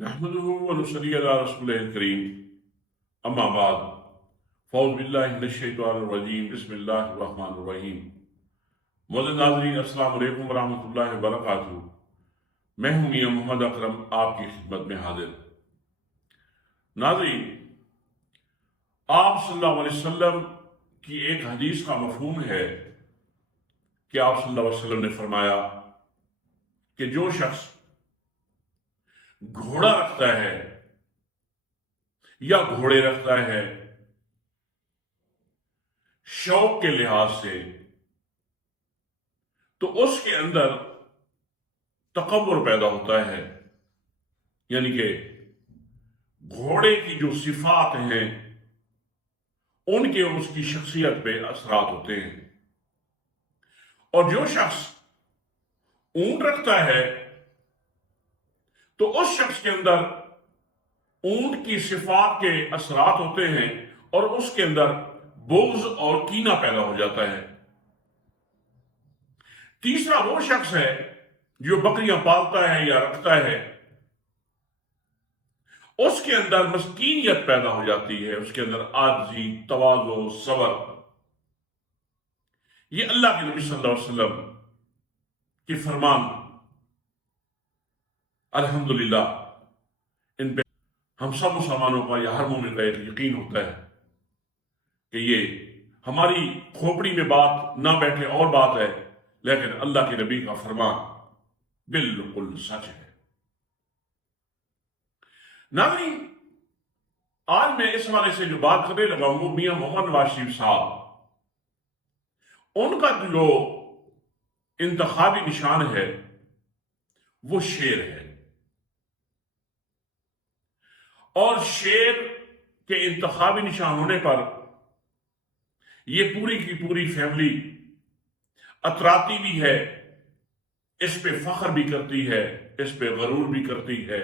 نحمده ونصلي على رسوله الكريم اما بعد فاعوذ باللہ من الشیطان الرجیم بسم اللہ الرحمن الرحیم معزز ناظرین السلام علیکم ورحمۃ اللہ وبرکاتہ۔ میں ہوں میاں محمد اکرم آپ کی خدمت میں حاضر۔ ناظرین، آپ صلی اللہ علیہ وسلم کی ایک حدیث کا مفہوم ہے کہ آپ صلی اللہ علیہ وسلم نے فرمایا کہ جو شخص گھوڑا رکھتا ہے یا گھوڑے رکھتا ہے شوق کے لحاظ سے، تو اس کے اندر تکبر پیدا ہوتا ہے، یعنی کہ گھوڑے کی جو صفات ہیں ان کے اس کی شخصیت پہ اثرات ہوتے ہیں۔ اور جو شخص اونٹ رکھتا ہے تو اس شخص کے اندر اونٹ کی صفات کے اثرات ہوتے ہیں اور اس کے اندر بغض اور کینہ پیدا ہو جاتا ہے۔ تیسرا وہ شخص ہے جو بکریاں پالتا ہے یا رکھتا ہے، اس کے اندر مسکینیت پیدا ہو جاتی ہے، اس کے اندر عاجزی، تواضع، صبر۔ یہ اللہ کے نبی صلی اللہ علیہ وسلم کی فرمان الحمدللہ ان پہ ہم سب مسلمانوں کا یا ہر مومن کا ایک یقین ہوتا ہے کہ یہ ہماری کھوپڑی میں بات نہ بیٹھے اور بات ہے، لیکن اللہ کے نبی کا فرمان بالکل سچ ہے۔ ناظرین، آج میں اس حوالے سے جو بات کرنے لگا ہوں وہ میاں محمد نواز شریف صاحب، ان کا جو انتخابی نشان ہے وہ شیر ہے، اور شیر کے انتخابی نشان ہونے پر یہ پوری کی پوری فیملی اتراتی بھی ہے، اس پہ فخر بھی کرتی ہے، اس پہ غرور بھی کرتی ہے،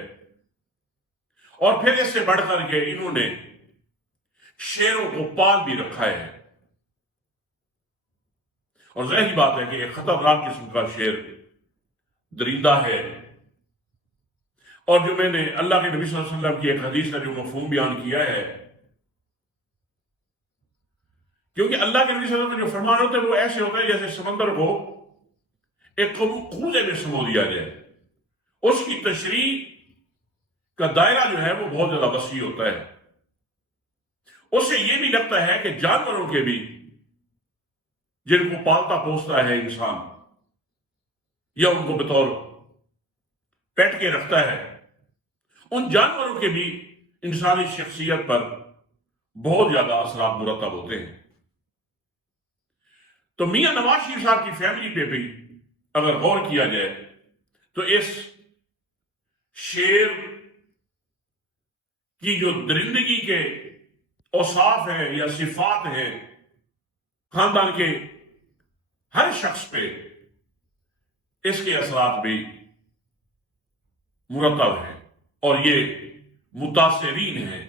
اور پھر اس سے بڑھ کر کے انہوں نے شیروں کو پال بھی رکھا ہے۔ اور ظاہری بات ہے کہ ایک خطرناک قسم کا شیر درندہ ہے، اور جو میں نے اللہ کے نبی صلی اللہ علیہ وسلم کی ایک حدیث کا جو مفہوم بیان کیا ہے، کیونکہ اللہ کے نبی صلی اللہ علیہ وسلم کا جو فرمان ہوتا ہے وہ ایسے ہوتا ہے جیسے سمندر کو ایک کوزے میں سمو دیا جائے، اس کی تشریح کا دائرہ جو ہے وہ بہت زیادہ وسیع ہوتا ہے۔ اس سے یہ بھی لگتا ہے کہ جانوروں کے بھی جن کو پالتا پوستا ہے انسان یا ان کو بطور پیٹ کے رکھتا ہے، ان جانوروں کے بھی انسانی شخصیت پر بہت زیادہ اثرات مرتب ہوتے ہیں۔ تو میاں نواز شریف صاحب کی فیملی پہ بھی اگر غور کیا جائے تو اس شیر کی جو درندگی کے اوصاف ہیں یا صفات ہیں، خاندان کے ہر شخص پہ اس کے اثرات بھی مرتب ہیں، اور یہ متاثرین ہیں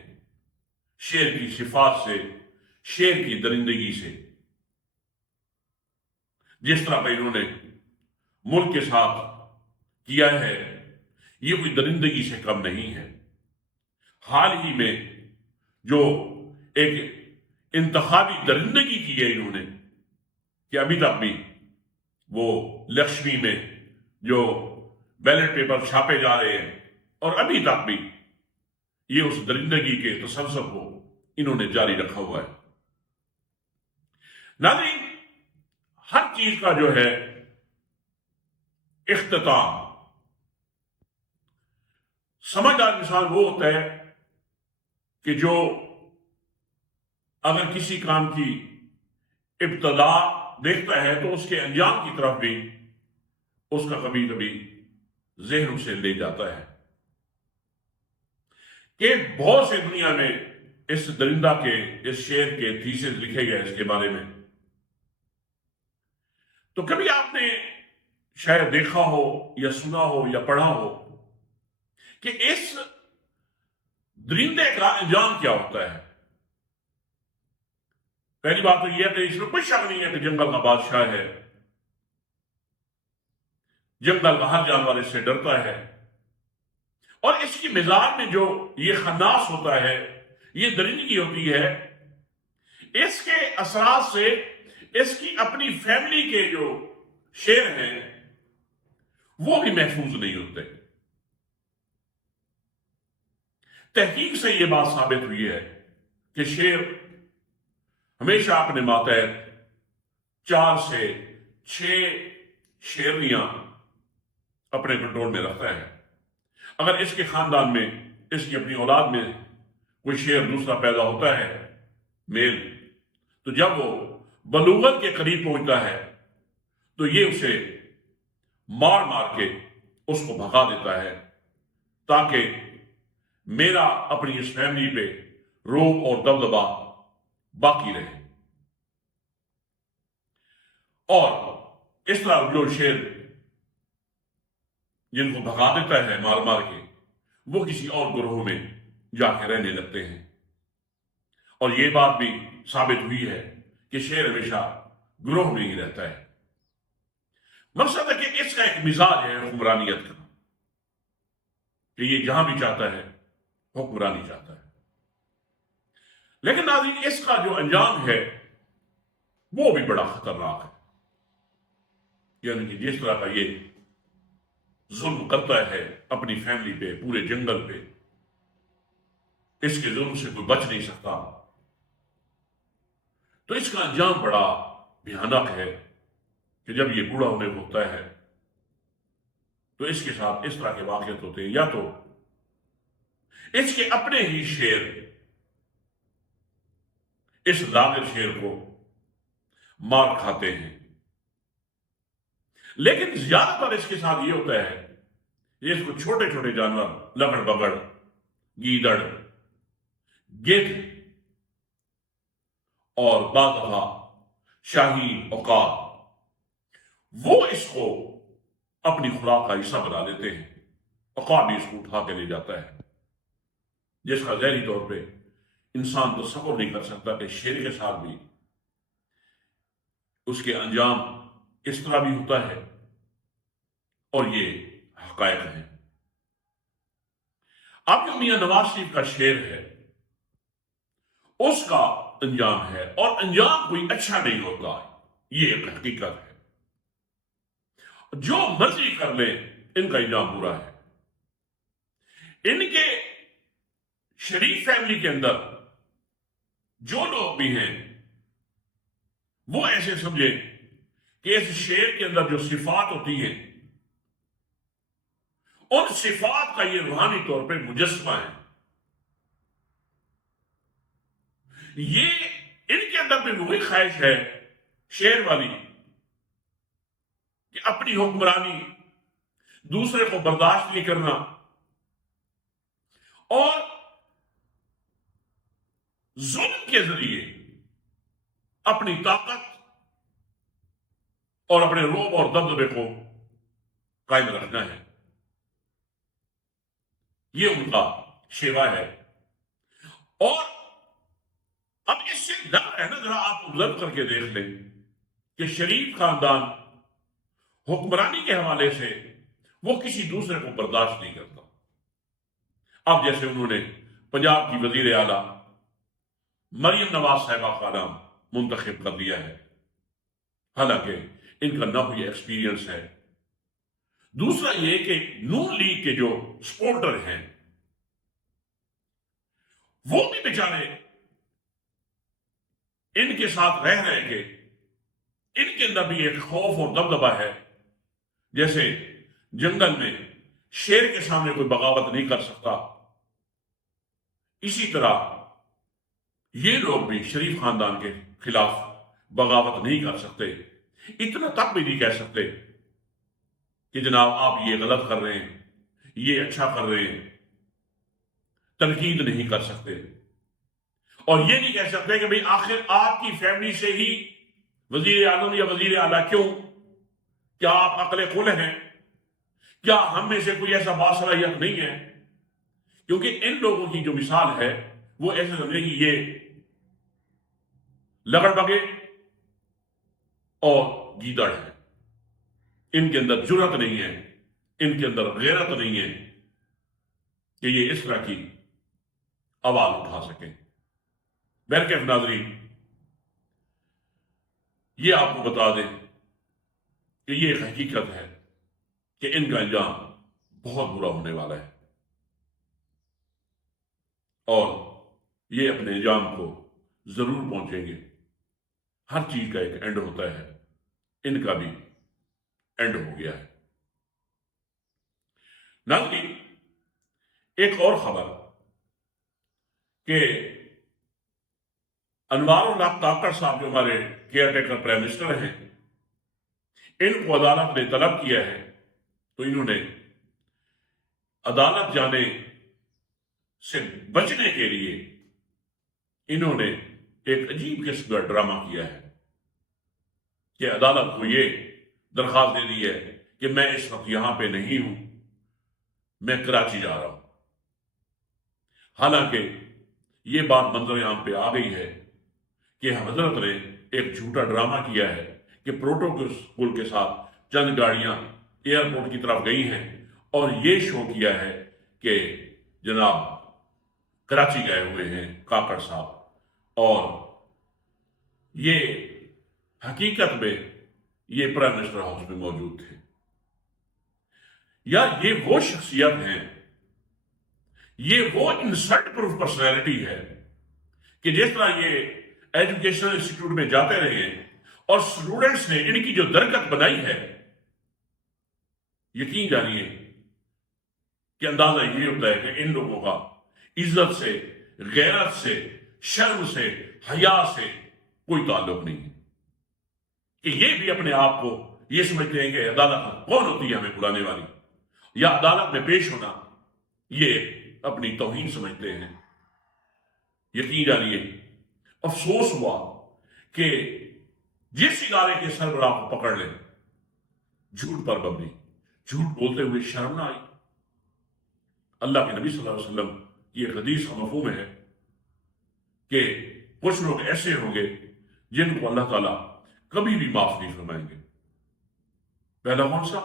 شیر کی صفات سے، شیر کی درندگی سے۔ جس طرح کہ انہوں نے ملک کے ساتھ کیا ہے، یہ کوئی درندگی سے کم نہیں ہے۔ حال ہی میں جو ایک انتخابی درندگی کی ہے انہوں نے، کہ ابھی تک بھی وہ لکشمی میں جو بیلٹ پیپر چھاپے جا رہے ہیں، اور ابھی تک بھی یہ اس درندگی کے تسلسل کو انہوں نے جاری رکھا ہوا ہے۔ ناظرین، ہر چیز کا جو ہے اختتام، سمجھدار انسان وہ ہوتا ہے کہ جو اگر کسی کام کی ابتدا دیکھتا ہے تو اس کے انجام کی طرف بھی اس کا کبھی کبھی ذہن سے لے جاتا ہے۔ کہ بہت سے دنیا میں اس درندہ کے، اس شیر کے تھیسس لکھے گئے اس کے بارے میں، تو کبھی آپ نے شاید دیکھا ہو یا سنا ہو یا پڑھا ہو کہ اس درندے کا انجام کیا ہوتا ہے۔ پہلی بات تو یہ ہے کہ اس میں کوئی شک نہیں ہے کہ جنگل کا بادشاہ ہے، جنگل کا ہر جانور اس سے ڈرتا ہے، اور اس کی مزاج میں جو یہ خناس ہوتا ہے، یہ درندگی ہوتی ہے، اس کے اثرات سے اس کی اپنی فیملی کے جو شیر ہیں وہ بھی محفوظ نہیں ہوتے۔ تحقیق سے یہ بات ثابت ہوئی ہے کہ شیر ہمیشہ اپنے ماتحت 4 سے 6 شیرنیاں اپنے کنٹرول میں رکھتا ہے۔ اگر اس کے خاندان میں، اس کی اپنی اولاد میں کوئی شیر دوسرا پیدا ہوتا ہے میل، تو جب وہ بلوغت کے قریب پہنچتا ہے تو یہ اسے مار مار کے اس کو بھگا دیتا ہے، تاکہ میرا اپنی اس فیملی پہ روب اور دبدبا باقی رہے۔ اور اس طرح جو شیر جن کو بھگا دیتا ہے مار مار کے، وہ کسی اور گروہ میں جا کے رہنے لگتے ہیں۔ اور یہ بات بھی ثابت ہوئی ہے کہ شیر ہمیشہ گروہ میں ہی رہتا ہے۔ مقصد ہے کہ اس کا ایک مزاج ہے حکمرانیت کا، کہ یہ جہاں بھی چاہتا ہے حکمرانی چاہتا ہے۔ لیکن ناظرین، اس کا جو انجام ہے وہ بھی بڑا خطرناک ہے۔ یعنی کہ جس طرح کا یہ ظلم کرتا ہے اپنی فیملی پہ، پورے جنگل پہ، اس کے ظلم سے کوئی بچ نہیں سکتا، تو اس کا انجام بڑا بھیانک ہے کہ جب یہ بوڑھا ہونے کو ہوتا ہے تو اس کے ساتھ اس طرح کے واقعات ہوتے ہیں، یا تو اس کے اپنے ہی شیر اس لاغر شیر کو مار کھاتے ہیں۔ لیکن زیادہ تر اس کے ساتھ یہ ہوتا ہے کہ اس کو چھوٹے چھوٹے جانور، لگڑ بگڑ، گیدڑ، گدھ اور بعض دفعہ شاہین، عقاب، وہ اس کو اپنی خوراک کا حصہ بنا لیتے ہیں۔ عقاب بھی اس کو اٹھا کے لے جاتا ہے، جس کا ظاہری طور پہ انسان تصور نہیں کر سکتا کہ شیر کے ساتھ بھی اس کے انجام اس طرح بھی ہوتا ہے۔ اور یہ حقائق ہیں۔ اب جو میاں نواز شریف کا شیر ہے اس کا انجام ہے، اور انجام کوئی اچھا نہیں ہوتا، یہ ایک حقیقت ہے۔ جو مرضی کر لیں ان کا انجام برا ہے۔ ان کے شریف فیملی کے اندر جو لوگ بھی ہیں وہ ایسے سمجھیں کہ اس شیر کے اندر جو صفات ہوتی ہیں ان صفات کا یہ روحانی طور پہ مجسمہ ہے۔ یہ ان کے اندر بھی وہی خواہش ہے شیر والی کہ اپنی حکمرانی دوسرے کو برداشت نہیں کرنا، اور ظلم کے ذریعے اپنی طاقت اور اپنے روب اور دبدبے کو قائم رکھنا ہے۔ یہ ان کا شیوا ہے۔ اور اب اس سے لگ رہا ہے نا، ذرا آپ آبزرو کر کے دیکھ لیں کہ شریف خاندان حکمرانی کے حوالے سے وہ کسی دوسرے کو برداشت نہیں کرتا۔ اب جیسے انہوں نے پنجاب کی وزیر اعلیٰ مریم نواز صاحبہ کا نام منتخب کر دیا ہے، حالانکہ ان کا نہ کوئی ایکسپیرینس ہے۔ دوسرا یہ کہ نون لیگ کے جو سپورٹر ہیں وہ بھی بیچارے ان کے ساتھ رہ رہے کہ ان کے اندر بھی ایک خوف اور دبدبا ہے، جیسے جنگل میں شیر کے سامنے کوئی بغاوت نہیں کر سکتا، اسی طرح یہ لوگ بھی شریف خاندان کے خلاف بغاوت نہیں کر سکتے، اتنا تک بھی نہیں کہہ سکتے کہ جناب آپ یہ غلط کر رہے ہیں، یہ اچھا کر رہے ہیں، تنقید نہیں کر سکتے، اور یہ نہیں کہہ سکتے کہ بھئی آخر آپ کی فیملی سے ہی وزیر اعظم یا وزیر اعلیٰ کیوں؟ کیا آپ عقل کل ہیں؟ کیا ہم میں سے کوئی ایسا باصلاحیت نہیں ہے؟ کیونکہ ان لوگوں کی جو مثال ہے وہ ایسے سمجھے کہ یہ لگڑ بگے اور گیدڑ ہے، ان کے اندر جرأت نہیں ہے، ان کے اندر غیرت نہیں ہے، کہ یہ اس طرح کی آواز اٹھا سکیں۔ بہرکیف ناظرین، یہ آپ کو بتا دیں کہ یہ ایک حقیقت ہے کہ ان کا انجام بہت برا ہونے والا ہے، اور یہ اپنے انجام کو ضرور پہنچیں گے۔ ہر چیز کا ایک اینڈ ہوتا ہے، ان کا بھی اینڈ ہو گیا ہے۔ ناظرین، ایک اور خبر کہ انوار اللہ کاکڑ صاحب جو ہمارے کیئر ٹیکر پرائم منسٹر ہیں، ان کو عدالت نے طلب کیا ہے، تو انہوں نے عدالت جانے سے بچنے کے لیے انہوں نے ایک عجیب قسم کا ڈرامہ کیا ہے کہ عدالت کو یہ درخواست دے دی ہے کہ میں اس وقت یہاں پہ نہیں ہوں، میں کراچی جا رہا ہوں۔ حالانکہ یہ بات منظر عام پہ آ گئی ہے کہ حضرت نے ایک جھوٹا ڈرامہ کیا ہے کہ پروٹوکول کے ساتھ چند گاڑیاں ایئرپورٹ کی طرف گئی ہیں اور یہ شو کیا ہے کہ جناب کراچی گئے ہوئے ہیں کاکڑ صاحب، اور یہ حقیقت میں یہ پرائم منسٹر ہاؤس میں موجود تھے۔ یا یہ وہ شخصیت ہیں، یہ وہ انسلٹ پروف پرسنالٹی ہے کہ جس طرح یہ ایجوکیشنل انسٹیٹیوٹ میں جاتے رہے اور اسٹوڈنٹس نے ان کی جو درکت بنائی ہے، یقین جانیے کہ اندازہ یہ ہوتا ہے کہ ان لوگوں کا عزت سے، غیرت سے، شرم سے، حیا سے کوئی تعلق نہیں ہے، کہ یہ بھی اپنے آپ کو یہ سمجھتے ہیں کہ عدالت کون ہوتی ہے ہمیں بلانے والی، یا عدالت میں پیش ہونا یہ اپنی توہین سمجھتے ہیں۔ یقین جانیے افسوس ہوا کہ جس ادارے کے سربراہ کو پکڑ لیں، جھوٹ پر ببری، جھوٹ بولتے ہوئے شرم نہ آئی۔ اللہ کے نبی صلی اللہ علیہ وسلم کی ایک حدیث کا مفہوم ہے کہ کچھ لوگ ایسے ہوں گے جن کو اللہ تعالیٰ کبھی بھی معاف نہیں فرمائیں گے۔ پہلا کون سا؟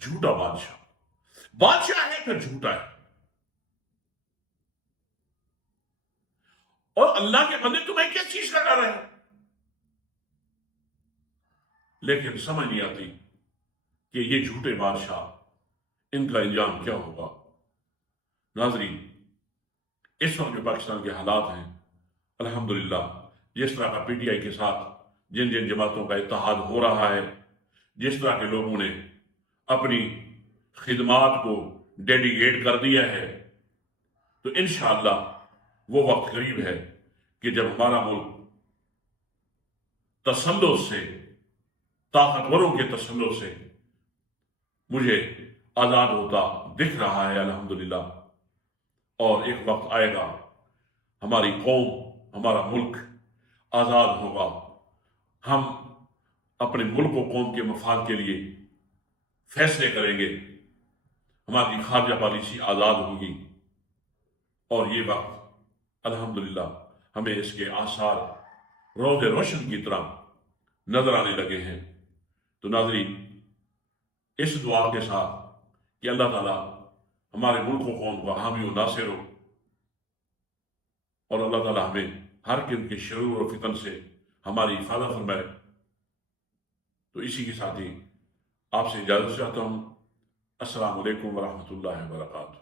جھوٹا بادشاہ۔ بادشاہ ہے پھر جھوٹا ہے، اور اللہ کے بندے تمہیں کس چیز کا ڈر ہے؟ لیکن سمجھ نہیں آتی کہ یہ جھوٹے بادشاہ، ان کا انجام کیا ہوگا۔ ناظرین، اس وقت جو پاکستان کے حالات ہیں، الحمدللہ جس طرح کا پی ٹی آئی کے ساتھ جن جن جماعتوں کا اتحاد ہو رہا ہے، جس طرح کے لوگوں نے اپنی خدمات کو ڈیڈیکیٹ کر دیا ہے، تو انشاءاللہ وہ وقت قریب ہے کہ جب ہمارا ملک تسلط سے، طاقتوروں کے تسلط سے مجھے آزاد ہوتا دکھ رہا ہے الحمدللہ، اور ایک وقت آئے گا ہماری قوم، ہمارا ملک آزاد ہوگا، ہم اپنے ملک و قوم کے مفاد کے لیے فیصلے کریں گے، ہماری خارجہ پالیسی آزاد ہوگی، اور یہ وقت الحمدللہ ہمیں اس کے آثار روز روشن کی طرح نظر آنے لگے ہیں۔ تو ناظرین، اس دعا کے ساتھ کہ اللہ تعالیٰ ہمارے ملک و قوم کا حامی و ناصر ہو، اور اللہ تعالیٰ ہمیں ہر قسم کے شرور و فتن سے ہماری حفاظت فرمائے، تو اسی کے ساتھ ہی آپ سے اجازت چاہتا ہوں۔ السلام علیکم ورحمۃ اللہ وبرکاتہ۔